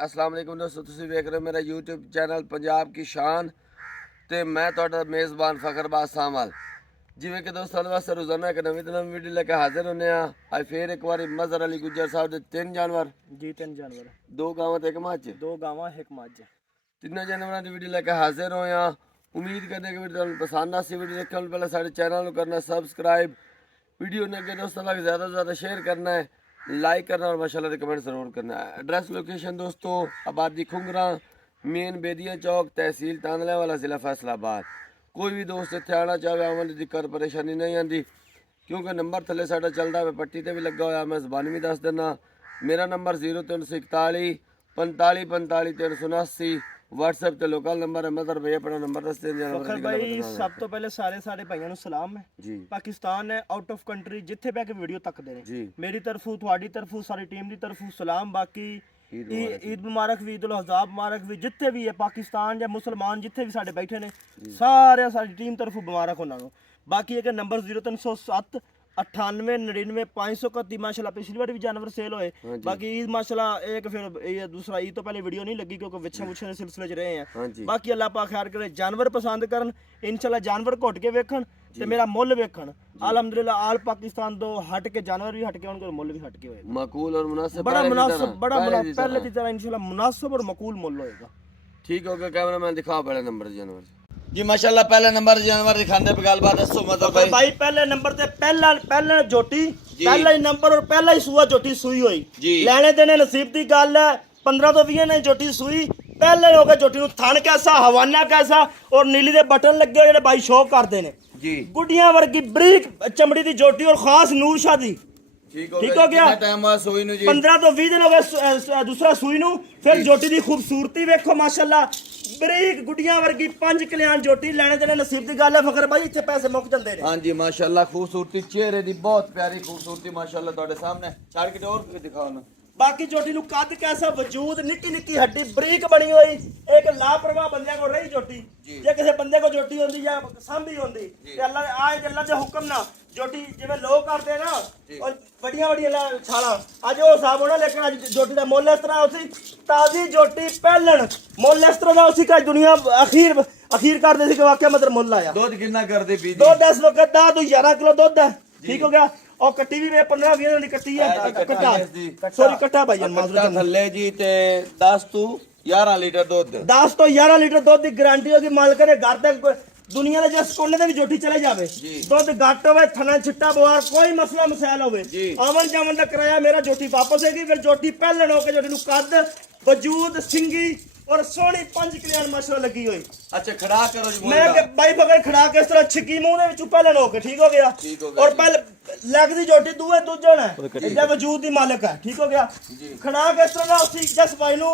अस्सलाम वालेकुम दोस्तों, तुसीं वेख रहे हो मेरा यूट्यूब चैनल पंजाब की शान ਤੇ ਮੈਂ ਤੁਹਾਡਾ ਮੇਜ਼ਬਾਨ ਫਖਰਬਾਜ਼ ਸਾਮਲ। ਜਿਵੇਂ ਕਿ ਦੋਸਤਾਂ ਵਾਸਤੇ ਰੋਜ਼ਾਨਾ ਇੱਕ ਨਵੀਂ ਤੋਂ ਨਵੀਂ ਵੀਡੀਓ ਲੈ ਕੇ ਹਾਜ਼ਰ ਹੁੰਦੇ ਆ। ਅੱਜ ਫੇਰ ਇੱਕ ਵਾਰੀ ਮਜ਼ਹਰ ਅਲੀ ਗੁੱਜਰ ਸਾਹਿਬ ਦੇ 3 ਜਾਨਵਰ ਜੀ 3 ਜਾਨਵਰ 2 ਗਾਵਾਂ ਤੇ 1 ਮੱਝ 2 ਗਾਵਾਂ 1 ਮੱਝ ਤਿੰਨਾਂ ਜਾਨਵਰਾਂ ਦੀ ਵੀਡੀਓ ਲੈ ਕੇ ਹਾਜ਼ਰ ਹੋਏ ਆ। ਉਮੀਦ ਕਰਦੇ ਕਿ ਵੀਡੀਓ ਤੁਹਾਨੂੰ ਪਸੰਦ ਆਸੀ। ਵੀਡੀਓ ਦੇਖਣ ਤੋਂ ਪਹਿਲਾਂ ਸਾਡੇ ਚੈਨਲ ਨੂੰ ਕਰਨਾ ਸਬਸਕ੍ਰਾइब, वीडियो ने अगे दोस्तों तक ज़्यादा से ज़्यादा शेयर करना है, लाइक करना और माशाल्लाह कमेंट ज़रूर करना है। एड्रेस लोकेशन दोस्तों आबादी खुंगरा, मेन बेदिया चौक, तहसील तांदला वाला, ज़िला फैसलाबाद। कोई भी दोस्त इतने आना चाहे आवन की दिक्कत परेशानी नहीं आती, क्योंकि नंबर थले साडा चलता है, पट्टी ते भी लगा हुआ। मैं ज़बानी भी दस देना, मेरा नंबर 0341 45 45 379। WhatsApp ਤੇ ਲੋਕਲ ਨੰਬਰ ਹੈ। ਮਦਰ ਭਾਈ ਆਪਣਾ ਨੰਬਰ ਦੱਸ ਦੇ। ਫਖਰ ਭਾਈ ਸਭ ਤੋਂ ਪਹਿਲੇ ਸਾਰੇ ਭਾਈਆਂ ਨੂੰ ਸਲਾਮ ਹੈ ਜੀ। ਪਾਕਿਸਤਾਨ ਹੈ, ਆਊਟ ਆਫ ਕੰਟਰੀ, ਜਿੱਥੇ ਬੈ ਕੇ ਵੀਡੀਓ ਤੱਕਦੇ ਨੇ ਜੀ, ਮੇਰੀ ਤਰਫੋਂ, ਤੁਹਾਡੀ ਤਰਫੋਂ, ਸਾਰੀ ਟੀਮ ਦੀ ਤਰਫੋਂ ਸਲਾਮ। ਬਾਕੀ ਈਦ ਮੁਬਾਰਕ ਵੀ, ਈਦ ਉਲ ਅਜ਼ਹਾ ਮੁਬਾਰਕ ਵੀ, ਜਿੱਥੇ ਵੀ ਹੈ ਪਾਕਿਸਤਾਨ ਜਾਂ ਮੁਸਲਮਾਨ ਜਿੱਥੇ ਵੀ ਸਾਡੇ ਬੈਠੇ ਨੇ, ਸਾਰਿਆਂ ਸਾਡੀ ਟੀਮ ਤਰਫੋਂ ਮੁਬਾਰਕ ਉਹਨਾਂ ਨੂੰ। ਬਾਕੀ ਇਹ ਕਿ ਨੰਬਰ 0307 98 99 531 माशाल्लाह। पिछली बार भी जानवर सेल होए। बाकी ईद माशाल्लाह एक फिर ये दूसरा ईद तो पहले वीडियो नहीं लगी क्योंकि विछे मुछे के सिलसिले च रहे हैं। बाकी अल्लाह पाक खैर करे, जानवर पसंद करन इंशाल्लाह, जानवर घुट के वेखन ते मेरा मुੱਲ वेखन। अल्हम्दुलिल्लाह आल पाकिस्तान तो हट के जानवर भी हट के उनका मुੱਲ भी हट के होएगा, मकबूल और मुनासिब, बड़ा मुनासिब, बड़ा पहले की तरह इंशाल्लाह मुनासिब और मकबूल मुੱਲ होएगा। ठीक हो गया। कैमरामैन दिखाओ पहले नंबर जानवर जी। माशाल्लाह पहले नंबर जानवर दिखाने पे गलबात दसो मतलब भाई पहले नंबर ते पहला जोटी, पहला ही नंबर और पहला ही सूआ जोटी सूई होई। लेने देने नसीब दी गल है। 15 तो 20 ने जोटी सूई पहले हो गया। जोटी नु थन कैसा, हवाना कैसा और नीली दे बटन लगे जेडे भाई शो करदे ने जी। गुड्डियां वर्गी बरीक चमड़ी दी जोटी और खास नूरशा दी। ठीक हो गया। 15 तो 20 दिन हो गए दूसरा सूई नु। फिर जोटी दी खूबसूरती वेखो माशाल्लाह, बरीक गुड्डियां वर्गी 5 कल्याण जोटी। लेने देने नसीब दी गल है फखर भाई, इत्थे पैसे मुक जंदे ने। हां जी माशाल्लाह खूबसूरती चेहरे दी बहुत प्यारी खूबसूरती माशाल्लाह तोड़े सामने। छड़ के और दिखाओ ना। बाकी जोटी नु कद कैसा, वजूद निक्की निक्की हड्डी बरीक बनी हुई। एक लापरवाह बंदे को रही जोटी, जे किसी बंदे को जोटी होंदी या सांभी होंदी ते अल्लाह आए अल्लाह दे हुक्म ना जोटी जिवें लोग करदे ना और बड़ियां छाला अज ओ हिसाब होना। लेकिन अज जोटी दा मुੱਲ इस तरह उसी ताजी जोटी पहलन मुੱਲ इस तरह दा उसी का दुनिया अखीर कर दे सी कि वाकई मतलब मुੱਲ आया। दूध कितना कर दे पी? दूध 10 वक्त 10 तो 11 किलो दूध है। ठीक हो गया। और कट्टी भी 15 20 दी कट्टी है। कट्टा सॉरी कट्टा भाई माजूद थल्ले जी ते 10 तो 11 लीटर दूध, 10 तो 11 लीटर दूध की गारंटी होगी। मालिक ने घर तक दुनिया के जिस कोने भी जोटी चले जावे, दूध घट हो, थना छिट्टा बवार, कोई मसला मसैल हो, आवन जावन का किराया मेरा जोटी वापस है। फिर जोटी पहलन होकर जोटी कद, वजूद, सिंगी और सोहनी 5 कल्याण माशाल्लाह लगी हुई। अच्छा खड़ा करो जी। मैं के भाई बगैर खड़ा के इस तरह छिकी मुंह दे विच पहलन होके। ठीक हो गया। और पहले लगदी जोटी दूजन है, इदा वजूद दी मालिक है। ठीक हो गया। खड़ा के इस तरह उसी जस भाई नु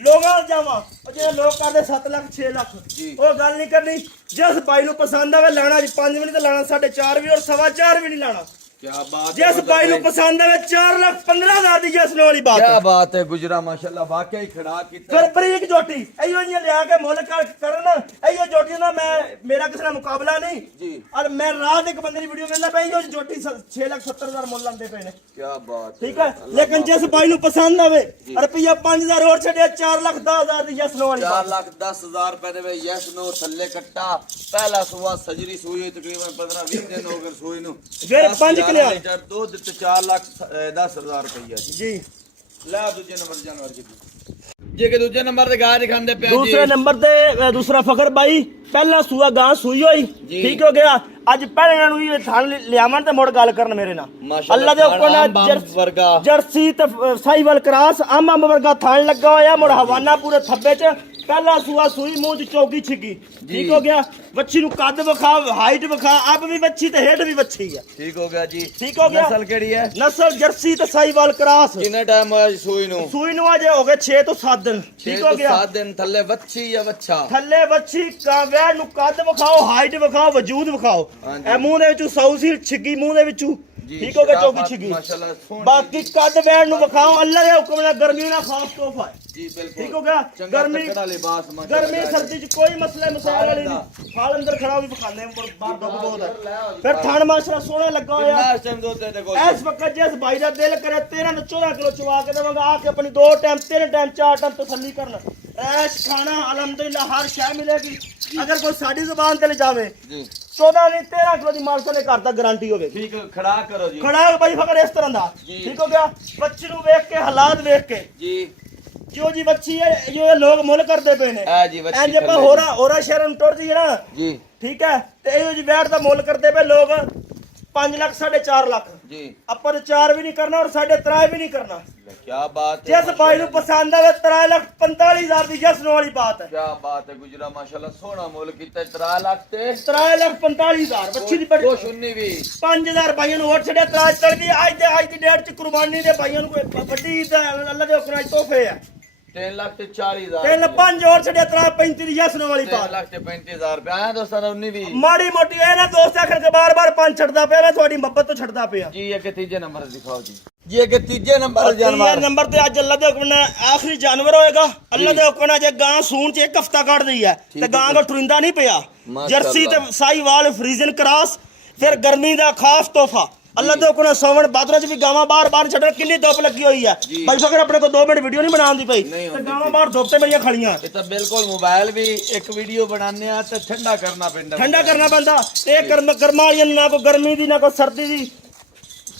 लोगा जावा और जे लोग करदे 7 लाख 6 लाख वो गल नहीं करनी। जिस भाई नु पसंद आवे लाना जी 5 मिनट ते लाना, 4.5 भी और 4.25 भी नहीं लाना। क्या बात, जिस भाई नु पसंद है 4,15,000 दी जसनो वाली बात। क्या बात है गुजरा माशाल्लाह, वाकई खड़ा कीता। फिर बरीक जोटी एयो जी लिया के मुੱਲ करन, एयो जोटी ना मैं मेरा किसी ना मुकाबला नहीं जी। और मैं रात एक बंदे दी वीडियो वेंदा पे एयो जोटी 6,70,000 मुੱਲ लांदे पे ने। क्या बात, ठीक है। लेकिन जिस भाई नु पसंद आवे रुपया 5,000 और छड़िया 4,10,000 दी जसनो वाली 4,10,000 रुपए दे यशनो थल्ले कट्टा। पहला सुवा सजरी सूई तकरीबन 15-20 दिन हो गए सूई नु। फिर 5 लीटर दूध ते 4,10,000 रुपया जी। ला दूजे नंबर जानवर की जे के दूजे नंबर ते गाय दिखांदे पे। दूसरे नंबर ते दूसरा फखर भाई पहला सूआ गां सूई होई। ठीक हो गया। अज पहले नु ये थान लियावन ते मुड़ गल करन मेरे नाल अल्लाह दे हुक्म नाल जर्सी ते साहिवाल क्रॉस आम वर्गा थान लगा होया। मुड़ हवाना पूरे थब्बे च पहला सूआ सूई मुंह च चौकी छिकी। ठीक हो गया। बच्ची नु कद विखा, हाइट विखा, अब भी बच्ची ते हेठ भी बच्ची है। ठीक हो गया जी। ठीक हो गया। नस्ल केड़ी है? नस्ल जर्सी ते साहिवाल क्रॉस। कितना टाइम होया सूई नु? सूई नु अजे हो गए 6 तो 7 दिन। ठीक हो गया। 7 दिन। थल्ले बच्ची या बच्चा? थल्ले बच्ची का वैर नु कद विखाओ, हाइट विखाओ, वजूद विखाओ। ए मुंह दे विचों सौसी छिकी मुंह दे विचों ਠੀਕ ਹੋ ਗਿਆ ਚੌਕੀ ਛਿੱਗੀ ਮਾਸ਼ਾਅੱਲਾ ਸੋਹਣੀ ਬਾਕੀ ਕੱਦ ਵੈਣ ਨੂੰ ਵਿਖਾਓ ਅੱਲਾ ਦੇ ਹੁਕਮ ਨਾਲ ਗਰਮੀ ਨਾਲ ਖਾਸ ਤੋਹਫਾ ਹੈ ਜੀ ਬਿਲਕੁਲ ਠੀਕ ਹੋ ਗਿਆ ਗਰਮੀ ਲਿਬਾਸ ਮਾਸ਼ਾਅੱਲਾ ਗਰਮੀ ਸਰਦੀ ਚ ਕੋਈ ਮਸਲਾ ਮਸਾਇਲ ਵਾਲੀ ਨਹੀਂ ਫਾਲ ਅੰਦਰ ਖੜਾ ਵੀ ਵਿਖਾਣੇ ਬਾਹਰ ਦੁੱਧ ਬਹੁਤ ਹੈ ਫਿਰ ਥਣ ਮਾਸ਼ਰਾ ਸੋਹਣਾ ਲੱਗਾ ਹੋਇਆ ਇਸ ਟਾਈਮ ਦੁੱਧ ਦੇ ਕੋਲ ਇਸ ਵਕਤ ਜਿਸ ਭਾਈ ਦਾ ਦਿਲ ਕਰੇ 13 ਤੋਂ 14 ਕਿਲੋ ਚਵਾ ਕੇ ਦੇਵਾਂਗਾ ਆ ਕੇ ਆਪਣੀ 2 ਟਾਈਮ 3 ਟਾਈਮ 4 ਟਾਈਮ ਤਸੱਲੀ ਕਰਨ ਐਸ਼ ਖਾਣਾ ਅਲਹਮਦੁਲਿल्लाह ਹਰ ਸ਼ੈ ਮਿਲੇਗੀ ਅਗਰ ਕੋਈ ਸਾਡੀ ਜ਼ੁਬਾਨ ਤੇ ਲੈ ਜਾਵੇ ਜੀ 14 ਨਹੀਂ 13 ਕਿਲੋ ਦੀ ਮਾਲਕ ਨੇ ਘਰ ਤੱਕ ਗਾਰੰਟੀ ਹੋਵੇ ਠੀਕ ਖੜਾ ਕਰੋ ਜੀ ਖੜਾ ਭਾਈ ਫਕਰ ਇਸ ਤਰ੍ਹਾਂ ਦਾ ਠੀਕ ਹੋ ਗਿਆ ਬੱਚੀ ਨੂੰ ਵੇਖ ਕੇ ਹਾਲਾਤ ਵੇਖ ਕੇ ਜੀ ਜੋ ਜੀ ਬੱਚੀ ਹੈ ਇਹ ਲੋਕ ਮੁੱਲ ਕਰਦੇ ਪਏ ਨੇ ਆ ਜੀ ਬੱਚੀ ਇੰਜ ਆਪਾਂ ਹੋਰਾ ਸ਼ਹਿਰਾਂ ਨੂੰ ਟੁਰ ਜੀ ਨਾ ਜੀ ਠੀਕ ਹੈ ਤੇ ਇਹੋ ਜੀ ਵੈਟ ਦਾ ਮੁੱਲ ਕਰਦੇ ਪਏ ਲੋਕ 5 ਲੱਖ 4.5 ਲੱਖ ਜੀ ਆਪਾਂ ਤੇ 4 ਵੀ ਨਹੀਂ ਕਰਨਾ ਔਰ 3.5 ਵੀ ਨਹੀਂ ਕਰਨਾ ਕੀ ਬਾਤ ਹੈ ਜਿਸ ਭਾਈ ਨੂੰ ਪਸੰਦ ਆਵੇ 3,45,000 ਦੀ ਜਸਨ ਵਾਲੀ ਬਾਤ ਹੈ ਕੀ ਬਾਤ ਹੈ ਗੁਜਰਾ ਮਾਸ਼ਾਅੱਲਾ ਸੋਹਣਾ ਮੁੱਲ ਕੀਤਾ 3 ਲੱਖ ਤੇ 3,45,000 ਬੱਚੀ ਦੀ ਬੜੀ 219 ਵੀ 5,000 ਭਾਈਆਂ ਨੂੰ ਹੋਰ ਛੱਡਿਆ ਤਰਾਜ ਤੜਦੀ ਅੱਜ ਦੀ ਡੇਟ ਚ ਕੁਰਬਾਨੀ ਦੇ ਭਾਈਆਂ ਨੂੰ ਕੋਈ ਵੱਡੀ ਅੱਲਾ ਦੇ ਹੁਕਮ ਨਾਲ ਤੋਹਫੇ ਆ 3 ਲੱਖ ਤੇ 40,000 ਤਿੰਨ 5 ਹੋਰ ਛੱਡਿਆ 3,35 ਦੀ ਜਸਨ ਵਾਲੀ 3 ਬਾਤ ਲੱਖ ਤੇ 35,000 ਰੁਪਏ ਆਇਆ ਦੋਸਤਾਂ ਦਾ 19 ਵੀ ਮਾੜੀ ਮੋਟੀ ਇਹ ਨਾ ਦੋਸਤ ਆਖਣ ਕੇ ਬਾਰ-ਬਾਰ 5 ਛੱਡਦਾ ਪਿਆ ਮੈਂ ਤੁਹਾਡੀ ਮੁਹੱਬਤ ਤੋਂ ਛੱਡਦਾ ਪਿਆ ਜੀ ਅੱਗੇ ਤੀਜੇ ਨੰਬਰ ਦਿਖਾਓ ਜੀ ਜੀ ਅੱਗੇ ਤੀਜੇ ਨੰਬਰ ਤੀਜੇ ਨੰਬਰ ਤੇ ਅੱਜ ਅੱਲਾ ਦੇ ਹੁਕਮ ਨਾਲ ਆਖਰੀ ਜਾਨਵਰ ਹੋਏਗਾ ਅੱਲਾ ਦੇ ਹੁਕਮ ਨਾਲ ਜੇ ਗਾਂ ਸੂਣ ਚ ਇੱਕ ਹਫਤਾ ਕੱਢ ਦਈ ਹੈ ਤੇ ਗਾਂ ਦਾ ਟੁਰਿੰਦਾ ਨਹੀਂ ਪਿਆ ਜਰਸੀ ਤੇ ਸਾਈਵਾਲ ਫਰੀਜ਼ਨ ਕ੍ਰਾਸ ਫਿਰ ਗਰਮੀ ਦਾ ਖਾਸ ਤੋਹਫਾ ਅੱਲਾ ਦੇ ਹੁਕਮ ਨਾਲ ਸੌਵਣ ਬਾਦਰਾਂ ਚ ਵੀ ਗਾਵਾਂ ਬਾਹਰ ਛੱਡਣ ਕਿੰਨੀ ਧੁੱਪ ਲੱਗੀ ਹੋਈ ਹੈ ਭਾਈ ਫਕਰ ਆਪਣੇ ਕੋਲ 2 ਮਿੰਟ ਵੀਡੀਓ ਨਹੀਂ ਬਣਾਉਣ ਦੀ ਪਈ ਤੇ ਗਾਵਾਂ ਬਾਹਰ ਧੁੱਪ ਤੇ ਮੇਰੀਆਂ ਖੜੀਆਂ ਇਹ ਤਾਂ ਬਿਲਕੁਲ ਮੋਬਾਈਲ ਵੀ ਇੱਕ ਵੀਡੀਓ ਬਣਾਉਂਦੇ ਆ ਤੇ ਠੰਡਾ ਕਰਨਾ ਪੈਂਦਾ ਠੰਡਾ ਕਰਨਾ ਪੈਂਦਾ ਤੇ ਇਹ ਗਰਮਾ ਵਾਲੀਆਂ ਨਾ ਕੋਈ ਗਰਮੀ ਦੀ ਨਾ ਕੋਈ ਸਰਦੀ ਦੀ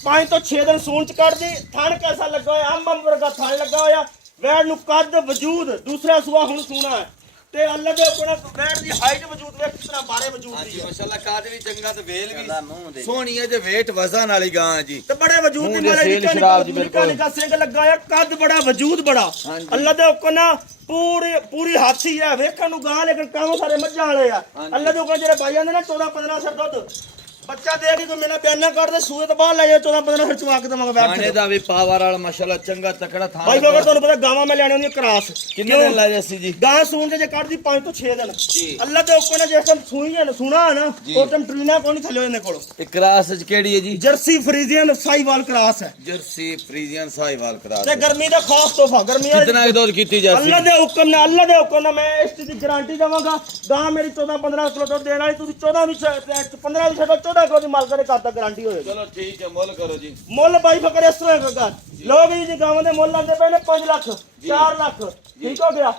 5 ਤੋਂ 6 ਦਿਨ ਸੂਣ ਚ ਕੱਢਦੀ ਥਣ ਕੈਸਾ ਲੱਗਾ ਹੋਇਆ ਅੰਬ ਵਰਗਾ ਥਣ ਲੱਗਾ ਹੋਇਆ ਵੈੜ ਨੂੰ ਕੱਦ ਵਜੂਦ ਦੂਸਰਾ ਸੂਆ ਹੁਣ ਸੂਣਾ ਹੈ ਤੇ ਅੱਲਾ ਦੇ ਕੋਲ ਵੈੜ ਦੀ ਹਾਈਟ ਵਜੂਦ ਵੇਖ ਕਿਸ ਤਰ੍ਹਾਂ ਬਾਰੇ ਵਜੂਦ ਦੀ ਜੀ ਮਾਸ਼ਾਅੱਲਾ ਕਾਦ ਵੀ ਚੰਗਾ ਤੇ ਵੇਲ ਵੀ ਸੋਹਣੀ ਹੈ ਤੇ weight ਵਜ਼ਨ ਵਾਲੀ ਗਾਂ ਹੈ ਜੀ ਤੇ ਬੜੇ ਵਜੂਦ ਦੀ ਮਾਰੇ ਨਿਕਾ ਸਿੰਘ ਲੱਗਾ ਹੋਇਆ ਕੱਦ ਬੜਾ ਵਜੂਦ ਬੜਾ ਅੱਲਾ ਦੇ ਹੁਕਮ ਨਾਲ ਪੂਰੀ ਹਾਥੀ ਹੈ ਵੇਖਣ ਨੂੰ ਗਾਂ ਲੇਕਿਨ ਕੰਮ ਸਾਰੇ ਮੱਝਾਂ ਵਾਲੇ ਆ ਅੱਲਾ ਦੇ ਹੁਕਮ ਜਿਹੜੇ ਭਾਈ ਜਾਂਦੇ ਨੇ 14-15 ਸਿਰ ਦੁੱਧ ਬੱਚਾ ਦੇ ਕੇ ਕੋਈ ਮੇਰਾ ਬਿਆਨਾ ਕੱਢ ਦੇ ਸੂਏ ਤੋਂ ਬਾਹਰ ਲੈ ਜਾ 14-15 ਸਿਰ ਚਵਾ ਕੇ ਦਵਾਂਗਾ ਬੈਠ ਖਾਣੇ ਦਾ ਵੀ ਪਾਵਰ ਵਾਲਾ ਮਾਸ਼ਾਅੱਲਾ ਚੰਗਾ ਤਕੜਾ ਥਾਂ ਭਾਈ ਫਕਰ ਤੁਹਾਨੂੰ ਪਤਾ ਗਾਵਾਂ ਮੈਂ ਲੈਣੀ ਹੁੰਦੀ ਕਰਾਸ ਕਿੰਨੇ ਦਿਨ ਲੈ ਜਾਸੀ ਜੀ ਗਾਂ ਸੂਣ ਦੇ ਜੇ ਕੱਢਦੀ 5 ਤੋਂ 6 ਦਿਨ ਅੱਲਾ ਦੇ ਹੁਕਮ ਨਾਲ ਜੇ ਟਾਈਮ ਸੂਈ ਹੈ ਨਾ ਸੁਣਾ ਨਾ ਉਹ ਟਾਈਮ ਟ੍ਰੀਨਾ ਕੋਈ ਨਹੀਂ ਥੱਲੇ ਇਹਨੇ ਕੋਲ ਇਹ ਕਰਾਸ ਚ ਕਿਹੜੀ ਹੈ ਜੀ ਜਰਸੀ ਫਰੀਜ਼ੀਅਨ ਸਾਈਵਾਲ ਕਰਾਸ ਹੈ ਜਰਸੀ ਫਰੀਜ਼ੀਅਨ ਸਾਈਵਾਲ ਕਰਾਸ ਤੇ ਗਰਮੀ ਦਾ ਖਾਸ ਤੋਹਫਾ ਗਰਮੀ ਵਾਲੀ ਕਿੰਨਾ ਦੁੱਧ ਕੀਤੀ ਜਾਸੀ ਅੱਲਾ ਦੇ ਹੁਕਮ ਨਾਲ ਮੈਂ ਇਸ ਚੀਜ਼ ਦੀ ਗਾਰੰਟੀ ਦਵਾਂਗਾ ਗਾਂ ਮੇਰੀ 14-15 ਕਿਲੋ ਦੁੱਧ ਦੇਣ ਵਾਲੀ ਤੁਸੀਂ 14 ਵੀ 15 ਵੀ ਛੱਡੋ 14 ਕਿਲੋ ਦੀ ਮਾਲਕ ਦੇ ਘਰ ਤੱਕ ਗਾਰੰਟੀ ਹੋਏਗੀ ਚਲੋ ਠੀਕ ਹੈ ਮੁੱਲ ਕਰੋ ਜੀ ਮੁੱਲ ਬਾਈ ਫਕਰ ਇਸ ਤਰ੍ਹਾਂ ਹੈਗਾ ਲੋਕ ਜੀ ਗਾਵਾਂ ਦੇ ਮੁੱਲ ਆਉਂਦੇ ਪਏ ਨੇ 5 ਲੱਖ 4 ਲੱਖ ਠੀਕ ਹੋ ਗਿਆ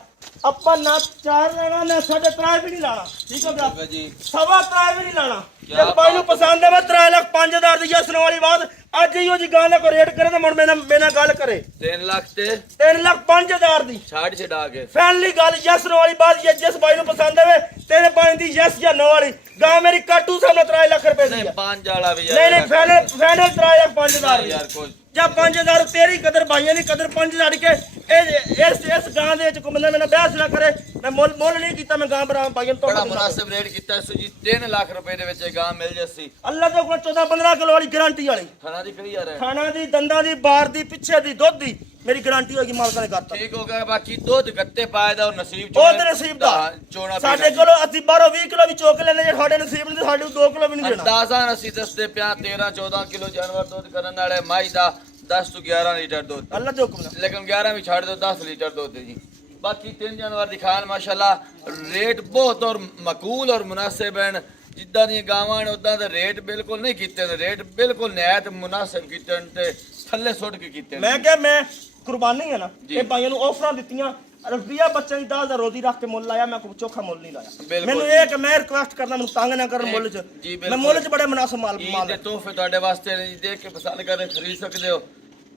ਆਪਾਂ ਨਾ 4 ਲੈਣਾ ਨਾ 3.5 ਵੀ ਨਹੀਂ ਲਾਣਾ ਠੀਕ ਹੋ ਗਿਆ ਜੀ 3.5 ਵੀ ਨਹੀਂ ਲਾਣਾ ਜੇ ਬਾਈ ਨੂੰ ਪਸੰਦ ਆਵੇ 3 ਲੱਖ 5,000 ਦੀ ਜਸਨ ਵਾਲੀ ਬਾਤ ਅੱਜ ਹੀ ਉਹ ਜੀ ਗਾਂ ਦਾ ਕੋਈ ਰੇਟ ਕਰੇ ਤਾਂ ਮੁੜ ਮੇਰੇ ਨਾਲ ਗੱਲ ਕਰੇ 3 ਲੱਖ ਤੇ 3 ਲੱਖ 5,000 ਦੀ ਛਾੜ ਛਡਾ ਕੇ ਫੈਨਲੀ ਗੱਲ ਜਸਨ ਵਾਲੀ ਬਾਤ ਜਿਸ ਬਾਈ ਨੂੰ ਪਸੰਦ ਆਵੇ ਤੇਰੇ ਬਾਈ ਦੀ ਜਸ ਜਾਂ ਨੋ ਵਾਲੀ ਗਾਂ ਮੇਰੀ ਕਾਟੂ ਸਾਹਮਣੇ 3 ਲੱਖ ਰੁਪਏ ਦੀ ਹੈ 5 ਵਾਲਾ ਵੀ ਨਹੀਂ ਫਾਈਨਲ 3 ਲੱਖ 5,000 ਯਾਰ ਕੋਈ ਜਾਂ 5,000 ਤੇਰੀ ਕਦਰ ਭਾਈਆਂ ਦੀ ਕਦਰ 5,000 ਕੇ ਇਸ ਗਾਂ ਦੇ ਵਿੱਚ ਕੋਈ ਬੰਦਾ ਮੈਨੂੰ ਬਹਿਸ ਨਾ ਕਰੇ ਮੈਂ ਮੁੱਲ ਨਹੀਂ ਕੀਤਾ ਮੈਂ ਗਾਂ ਬਰਾ ਭਾਈਆਂ ਤੋਂ ਬੜਾ ਮੁਨਾਸਿਬ ਰੇਟ ਕੀਤਾ ਸੋ ਜੀ 3 ਲੱਖ ਰੁਪਏ ਦੇ ਵਿੱਚ ਇਹ ਗਾਂ ਮਿਲ ਜੱਸੀ ਅੱਲਾ ਦੇ ਕੋਲ 14-15 ਕਿਲੋ ਵਾਲੀ ਗਾਰੰਟੀ ਵਾਲੀ ਖਾਣਾ ਦੀ ਕਰੀ ਆ ਰਿਹਾ ਖਾਣਾ ਦੀ ਦੰਦਾਂ ਦੀ ਬਾਰ ਦੀ ਪਿੱਛੇ ਦੀ ਦੁੱਧ ਦੀ ਮੇਰੀ ਗਾਰੰਟੀ ਹੋਏਗੀ ਮਾਲਕਾਂ ਨੇ ਕਰਤਾ ਠੀਕ ਹੋ ਗਿਆ ਬਾਕੀ ਦੁੱਧ ਗੱਤੇ ਪਾਏ ਦਾ ਉਹ ਨਸੀਬ ਉਹ ਤੇ ਨਸੀਬ ਦਾ ਚੋਣਾ ਸਾਡੇ ਕੋਲੋਂ ਅਸੀਂ 12-20 ਕਿਲੋ ਵੀ ਚੋਕ ਲੈਣੇ ਜੇ ਸਾਡੇ ਨਸੀਬ ਨੇ ਸਾਡੇ 2 ਕਿਲੋ ਵੀ ਨਹੀਂ ਦੇਣਾ ਅੰਦਾਜ਼ਾ ਅਸੀਂ ਦੱਸਦੇ ਪਿਆ 13-14 ਕਿਲੋ ਜਾਨਵਰ ਦੁੱਧ ਕਰਨ ਵਾਲੇ ਮਾਈ ਦਾ 10 ਤੋਂ 11 ਲੀਟਰ ਦੁੱਧ ਅੱਲਾ ਦੇ ਹੁਕਮ ਨਾਲ ਲੇਕਿਨ 11 ਵੀ ਛੱਡ ਦੋ 10 ਲੀਟਰ ਦੁੱਧ ਹੈ ਜੀ ਬਾਕੀ 3 ਜਾਨਵਰ ਦਿਖਾਣ ਮਾਸ਼ਾਅੱਲਾ ਰੇਟ ਬਹੁਤ ਔਰ ਮਕੂਲ ਔਰ ਮੁਨਾਸਿਬ ਹਨ ਜਿੱਦਾਂ ਦੀਆਂ ਗਾਵਾਂ ਨੇ ਉਦਾਂ ਦੇ ਰੇਟ ਬਿਲਕੁਲ ਨਹੀਂ ਕੀਤੇ ਨੇ ਰੇਟ ਬਿਲਕੁਲ ਨਿਆਇਤ ਮੁਨਾਸਿਬ ਕੀਤੇ ਨੇ ਤੇ ਥੱਲੇ ਸੁੱਟ ਕੇ ਕੀਤੇ ਨੇ ਮੈਂ ਕਿਹਾ ਮੈਂ ਕੁਰਬਾਨੀ ਹੈ ਨਾ ਇਹ ਭਾਈਆਂ ਨੂੰ ਆਫਰਾਂ ਦਿੱਤੀਆਂ ਰੁਪਿਆ ਬੱਚੇ ਦੀ 10,000 ਰੋਜ਼ੀ ਰੱਖ ਕੇ ਮੁੱਲ ਲਾਇਆ ਮੈਂ ਕੋਈ ਚੋਖਾ ਮੁੱਲ ਨਹੀਂ ਲਾਇਆ ਮੈਨੂੰ ਇਹ ਕਿ ਮੈਂ ਰਿਕੁਐਸਟ ਕਰਦਾ ਮੈਨੂੰ ਤੰਗ ਨਾ ਕਰਨ ਮੁੱਲ 'ਚ ਮੈਂ ਮੁੱਲ 'ਚ ਬੜੇ ਮੁਨਾਸਿਬ ਮਾਲ ਦੇ ਤੋਹਫੇ ਤੁਹਾਡੇ ਵਾਸਤੇ ਨੇ ਜੀ ਦੇਖ ਕੇ ਪਸੰਦ ਕਰੇ ਖਰੀਦ ਸਕਦੇ ਹੋ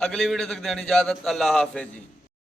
ਅਗਲੀ ਵੀਡੀਓ ਤੱਕ ਦੇਣੀ ਇਜਾਜ਼ਤ ਅੱਲਾਹ ਹਾਫਿਜ਼ ਜੀ